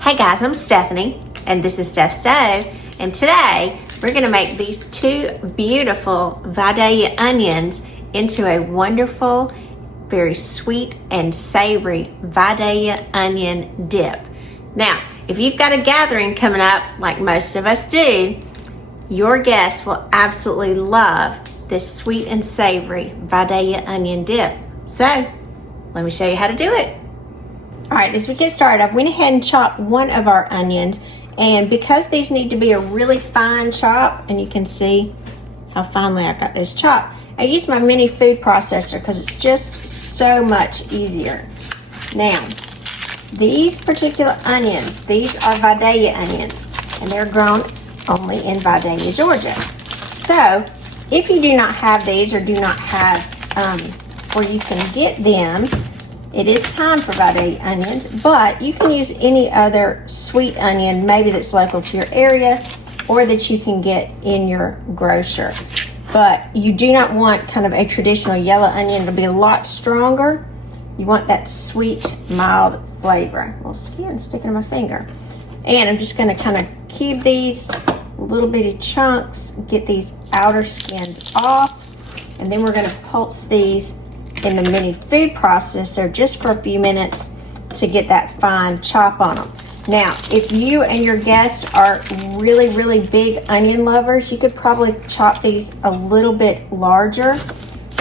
Hey guys, I'm Stephanie, and this is Steph Stove, and today we're going to make these two beautiful Vidalia onions into a wonderful, very sweet and savory Vidalia Onion Dip. Now, if you've got a gathering coming up, like most of us do, your guests will absolutely love this sweet and savory Vidalia Onion Dip. So, let me show you how to do it. All right, as we get started, I went ahead and chopped one of our onions, and because these need to be a really fine chop, and you can see how finely I got those chopped, I used my mini food processor because it's just so much easier. Now, these particular onions, these are Vidalia onions, and they're grown only in Vidalia, Georgia. So, if you do not have these or do not have, or you can get them, it is time for Vidalia onions, but you can use any other sweet onion, maybe that's local to your area or that you can get in your grocer. But you do not want kind of a traditional yellow onion. It'll be a lot stronger. You want that sweet, mild flavor. Little skin sticking to my finger. And I'm just going to kind of cube these little bitty chunks, get these outer skins off, and then we're going to pulse these in the mini food processor just for a few minutes to get that fine chop on them. Now, if you and your guests are really, really big onion lovers, you could probably chop these a little bit larger.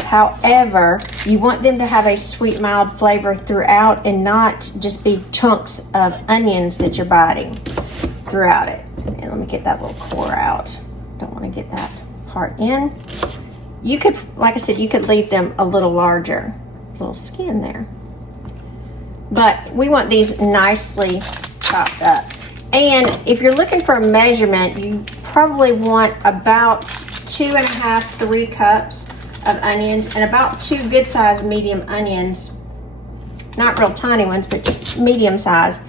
However, you want them to have a sweet, mild flavor throughout and not just be chunks of onions that you're biting throughout it. And let me get that little core out. Don't want to get that part in. You could, like I said, you could leave them a little larger, little skin there. But we want these nicely chopped up. And if you're looking for a measurement, you probably want about 2.5, 3 cups of onions and about 2 good sized medium onions. Not real tiny ones, but just medium size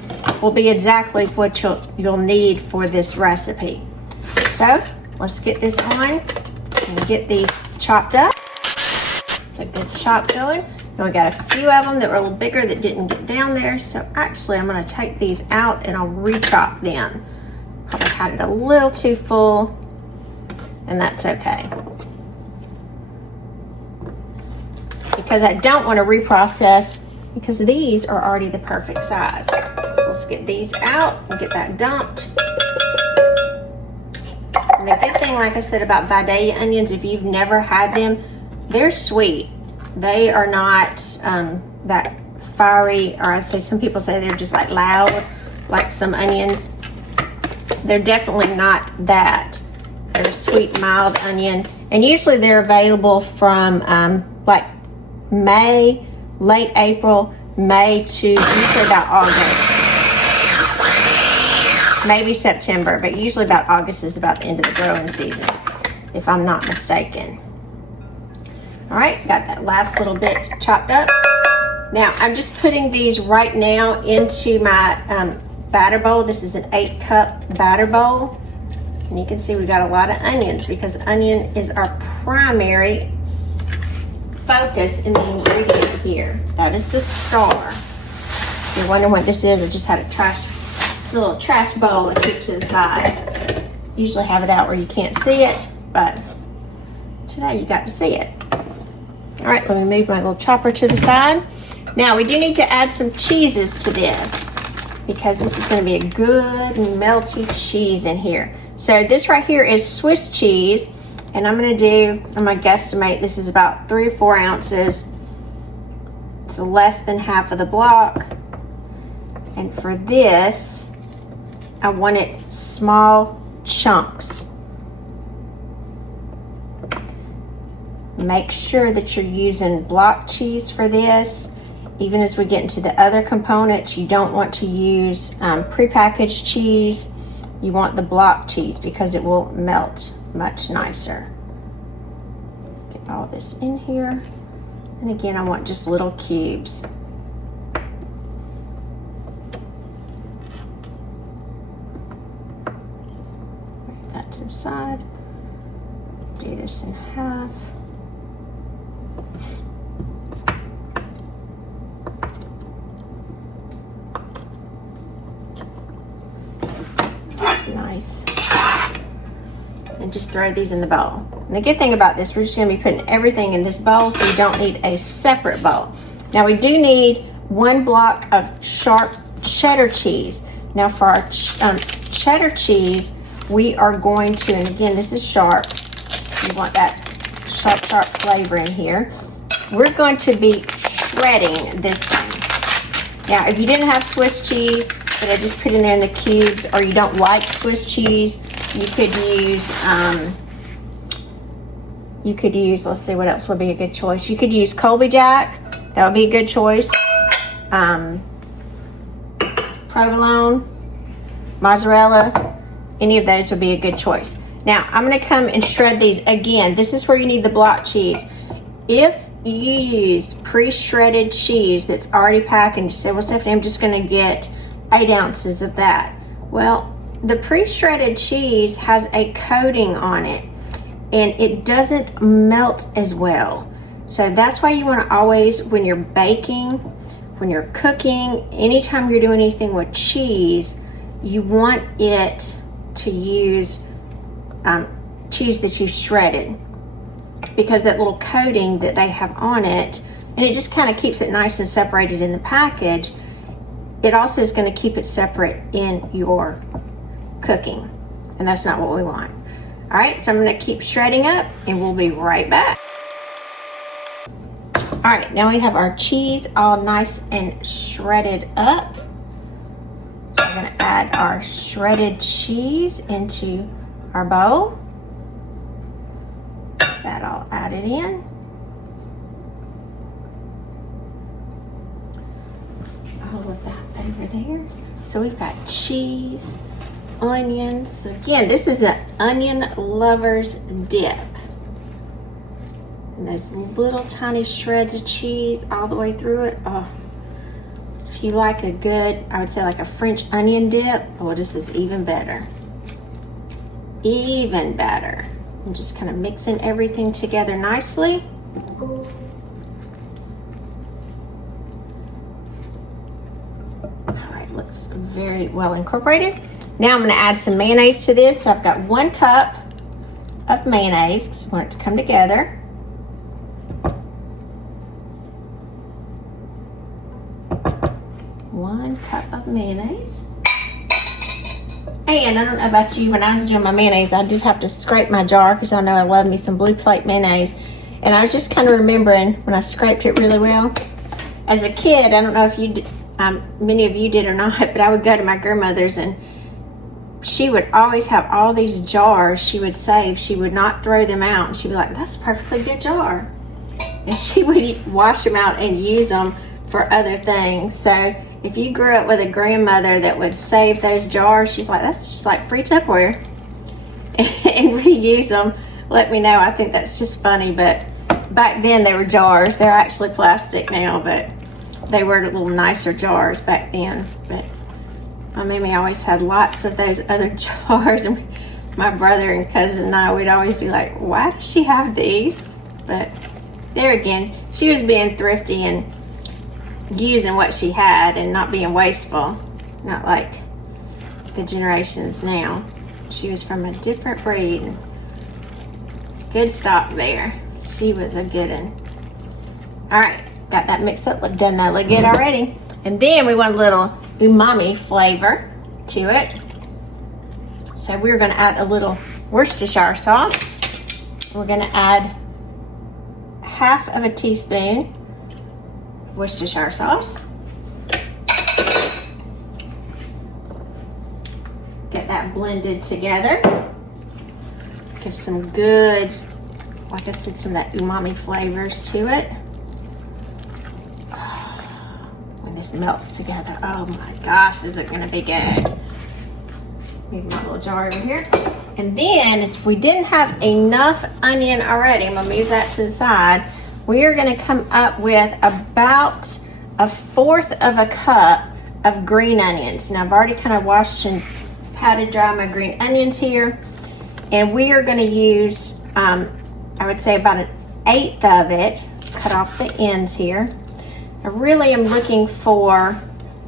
will be exactly what you'll need for this recipe. So let's get this on and get these chopped up. It's a good chop going. And we got a few of them that were a little bigger that didn't get down there. So actually I'm going to take these out and I'll re-chop them. Probably had it a little too full, and that's okay. Because I don't want to reprocess, because these are already the perfect size. So let's get these out and get that dumped. And the good thing, like I said, about Vidalia onions, if you've never had them, they're sweet. They are not that fiery, or I'd say some people say they're just like loud, like some onions. They're definitely not that. They're a sweet, mild onion. And usually they're available from like May, late April, May to usually about August. Maybe September, but usually about August is about the end of the growing season, if I'm not mistaken. All right, got that last little bit chopped up. Now, I'm just putting these right now into my batter bowl. This is an 8-cup batter bowl. And you can see we got a lot of onions because onion is our primary focus in the ingredient here. That is the star. If you're wondering what this is, I just had it's a little trash bowl that keeps it inside. Usually have it out where you can't see it, but today you got to see it. All right, let me move my little chopper to the side. Now we do need to add some cheeses to this because this is going to be a good melty cheese in here. So this right here is Swiss cheese, and I'm going to guesstimate this is about 3 or 4 ounces. It's less than half of the block. And for this, I want it small chunks. Make sure that you're using block cheese for this. Even as we get into the other components, you don't want to use prepackaged cheese. You want the block cheese because it will melt much nicer. Get all this in here. And again, I want just little cubes. Put that to the side. Do this in half. Nice. And just throw these in the bowl. And the good thing about this, we're just gonna be putting everything in this bowl, so you don't need a separate bowl. Now we do need 1 block of sharp cheddar cheese. Now for our cheddar cheese, we are going to, and again, this is sharp. You want that sharp flavor in here. We're going to be shredding this one. Now, if you didn't have Swiss cheese that I just put in there in the cubes, or you don't like Swiss cheese, you could use, let's see, what else would be a good choice? You could use Colby Jack. That would be a good choice. Provolone, Mozzarella, any of those would be a good choice. Now, I'm gonna come and shred these again. This is where you need the block cheese. If you use pre-shredded cheese that's already packaged, you say, well, Stephanie, I'm just gonna get 8 ounces of that. Well, the pre-shredded cheese has a coating on it, and it doesn't melt as well. So that's why you wanna always, when you're baking, when you're cooking, anytime you're doing anything with cheese, you want it to use cheese that you shredded, because that little coating that they have on it, and it just kind of keeps it nice and separated in the package. It also is going to keep it separate in your cooking, and that's not what we want. All right, so I'm going to keep shredding up, and we'll be right back. All right, now we have our cheese all nice and shredded up. So we're going to add our shredded cheese into our bowl. That all added in. All of that over there. So we've got cheese, onions. Again, this is an onion lover's dip. And those little tiny shreds of cheese all the way through it. Oh, if you like a good, I would say like a French onion dip, well, this is even better. Even better. And just kind of mixing everything together nicely. All right, looks very well incorporated. Now I'm going to add some mayonnaise to this. So I've got 1 cup of mayonnaise, because we want it to come together. One cup of mayonnaise. And I don't know about you, when I was doing my mayonnaise, I did have to scrape my jar, because y'all know I love me some Blue Plate mayonnaise. And I was just kind of remembering when I scraped it really well. As a kid, I don't know if you did, many of you did or not, but I would go to my grandmother's, and she would always have all these jars she would save. She would not throw them out. And she'd be like, that's a perfectly good jar. And she would wash them out and use them for other things. So if you grew up with a grandmother that would save those jars, she's like, that's just like free Tupperware, and reuse them, let me know. I think that's just funny. But back then they were jars. They're actually plastic now, but they were little nicer jars back then. But my mammy always had lots of those other jars, and my brother and cousin and I would always be like, why does she have these? But there again, she was being thrifty and using what she had and not being wasteful, not like the generations now. She was from a different breed. Good stock there. She was a good one. All right, got that mixed up, done that look good already. And then we want a little umami flavor to it. So we're gonna add a little Worcestershire sauce. We're gonna add 1/2 teaspoon Worcestershire sauce. Get that blended together. Give some good, like I said, some of that umami flavors to it. When this melts together, oh my gosh, is it gonna be good. Move my little jar over here. And then, if we didn't have enough onion already, I'm gonna move that to the side. We are going to come up with about 1/4 cup of green onions. Now I've already kind of washed and patted dry my green onions here, and we are going to use, I would say about 1/8 of it, cut off the ends here. I really am looking for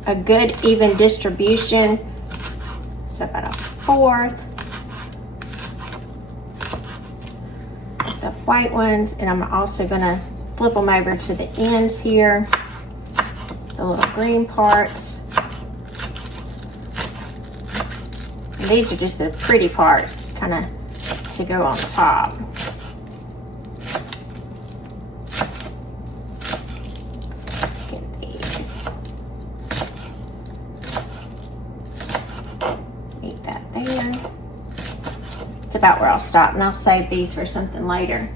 a good even distribution, so about 4th. The white ones, and I'm also gonna flip them over to the ends here, the little green parts. And these are just the pretty parts, kind of to go on top. Get these. Eat that there. It's about where I'll stop, and I'll save these for something later.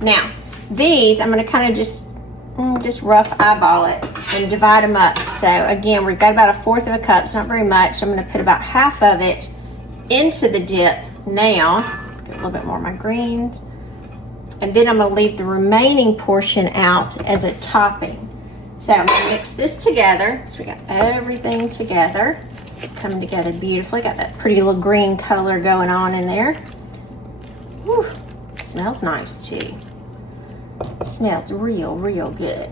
Now, these I'm going to kind of just rough eyeball it and divide them up. So again, we've got about 1/4 of a cup. It's not very much. I'm going to put about half of it into the dip now. Get a little bit more of my greens. And then I'm going to leave the remaining portion out as a topping. So I'm going to mix this together. So we got everything together. Coming together beautifully. Got that pretty little green color going on in there. Whew. Smells nice too. Smells real good.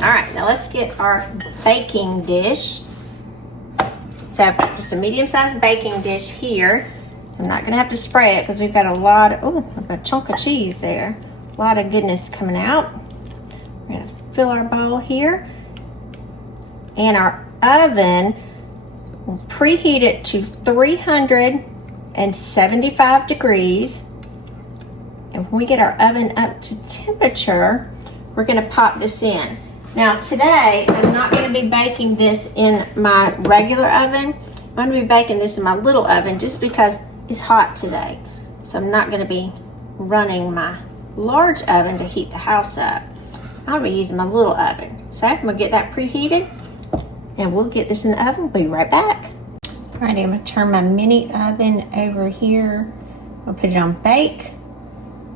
All right, now let's get our baking dish. So I've got just a medium-sized baking dish here. I'm not gonna have to spray it because we've got a lot of, oh, a chunk of cheese there. A lot of goodness coming out. We're gonna fill our bowl here. And our oven, we'll preheat it to 375 degrees. And when we get our oven up to temperature, we're gonna pop this in. Now today, I'm not gonna be baking this in my regular oven. I'm gonna be baking this in my little oven just because it's hot today. So I'm not gonna be running my large oven to heat the house up. I'm gonna be using my little oven. So I'm gonna get that preheated and we'll get this in the oven. We'll be right back. All right, I'm gonna turn my mini oven over here. I'll put it on bake.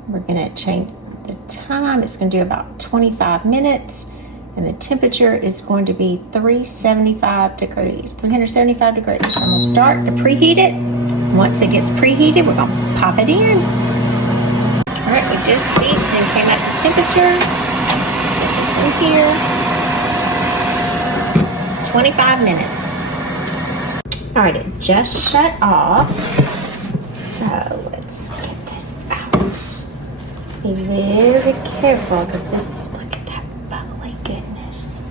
We're gonna change the time. It's gonna do about 25 minutes. And the temperature is going to be 375 degrees. So I'm gonna start to preheat it. Once it gets preheated, we're gonna pop it in. All right, we just beeped and came up to temperature. Put this in here. 25 minutes. All right, it just shut off. So let's get this out. Be very careful because this, look at that bubbly goodness.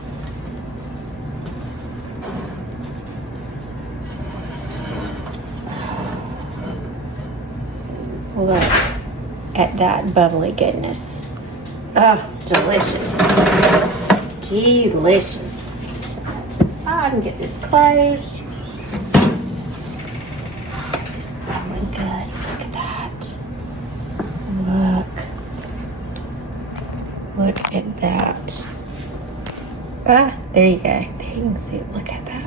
Look at that bubbly goodness. Oh, delicious. Delicious. Set that to the side and get this closed. It's bubbling good. Look at that. Look at that. Ah, there you go. There you can see it. Look at that.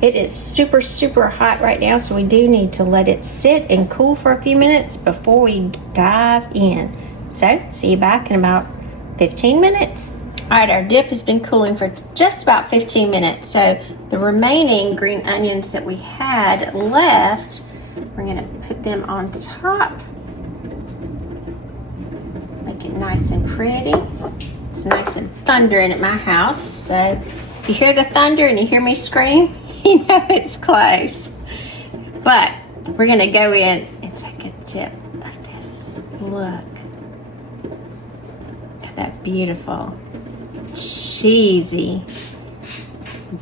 It is super, super hot right now, so we do need to let it sit and cool for a few minutes before we dive in. So, see you back in about 15 minutes. All right, our dip has been cooling for just about 15 minutes. So, the remaining green onions that we had left, we're gonna put them on top. Make it nice and pretty. It's nice and thundering at my house. So if you hear the thunder and you hear me scream, you know it's close. But we're gonna go in and take a dip of this. Look at that beautiful cheesy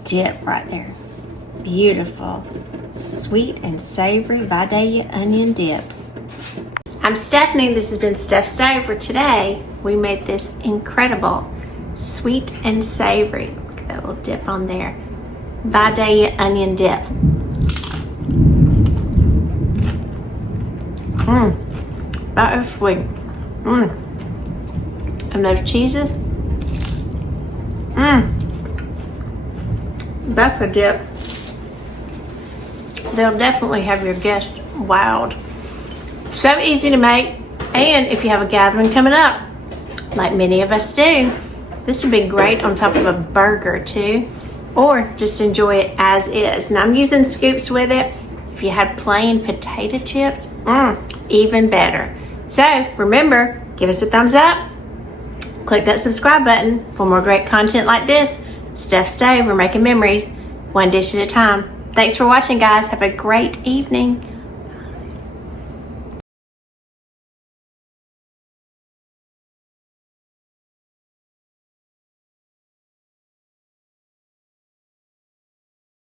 dip right there. Beautiful, sweet and savory Vidalia Onion Dip. I'm Stephanie. This has been Steph Stove. For today, we made this incredible sweet and savory. Look at that little dip on there. Vidalia Onion Dip. That is sweet. And those cheeses. That's a dip. They'll definitely have your guests wowed. So easy to make, and if you have a gathering coming up, like many of us do, this would be great on top of a burger too, or just enjoy it as is. Now I'm using scoops with it. If you had plain potato chips, even better. So remember, give us a thumbs up, click that subscribe button for more great content like this. Steph Stove, we're making memories, one dish at a time. Thanks for watching, guys. Have a great evening.